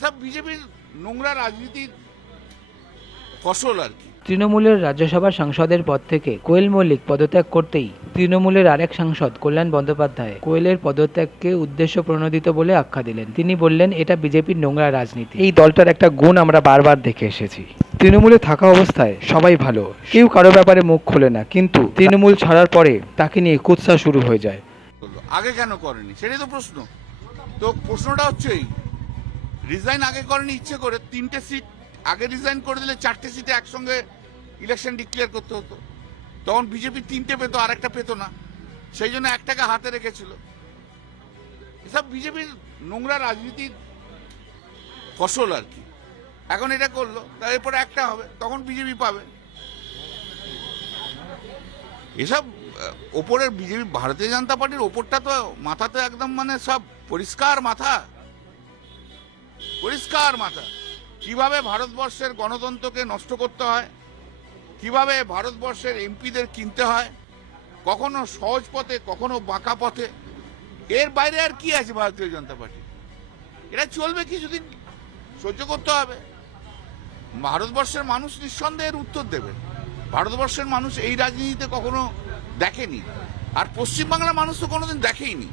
এসব বিজেপির নোংরা রাজনীতির ফসল আর কি। তৃণমূলের রাজ্যসভা সাংসদের পদ থেকে কোয়েল মল্লিক পদত্যাগ করতেই তৃণমূলের আরেক সাংসদ কল্যাণ বন্দ্যোপাধ্যায় কোয়েলের পদত্যাগকে উদ্দেশ্য প্রণোদিত বলে আখ্যা দিলেন। তিনি বললেন, এটা বিজেপির নোংরা রাজনীতি। এই দলটার একটা গুণ আমরা বারবার দেখে এসেছি। তৃণমূলে থাকা অবস্থায় সবাই ভালো, কেউ কারো ব্যাপারে মুখ খোলে না, কিন্তু তৃণমূল ছাড়ার পরে তাকে নিয়ে কুৎসা শুরু হয়ে যায়। আগে কেন করেনি সেটাই তো প্রশ্ন। তো প্রশ্নটা হচ্ছে এই, রিজাইন আগে করেনি ইচ্ছে করে, 3টে সিট আগে রিজাইন করে দিলে 4টে সিটে একসঙ্গে ইলেকশন ডিক্লেয়ার করতে হতো, তখন বিজেপি 3টে পেতো আর একটা পেতো না, সেই জন্য একটাকে হাতে রেখেছিল। এসব বিজেপির নোংরা রাজনীতির ফসল আর কি। এখন এটা করলো, তারপরে একটা হবে, তখন বিজেপি পাবে। এসব ওপরের বিজেপি ভারতীয় জনতা পার্টির ওপরটা তো মাথাতে একদম মানে সব পরিষ্কার মাথা, পরিষ্কার মাথা। কিভাবে ভারতবর্ষের গণতন্ত্রকে নষ্ট করতে হয়, কিভাবে ভারতবর্ষের এমপিদের কিনতে হয়, কখনো সহজ পথে কখনো বাঁকা পথে। এর বাইরে আর কি আছে ভারতীয় জনতা পার্টি? এটা চলবে কিছুদিন, সহ্য করতে হবে। ভারতবর্ষের মানুষ নিঃসন্দেহের উত্তর দেবে। ভারতবর্ষের মানুষ এই রাজনীতিতে কখনো দেখেনি, আর পশ্চিমবাংলার মানুষ তো কোনোদিন দেখেইনি।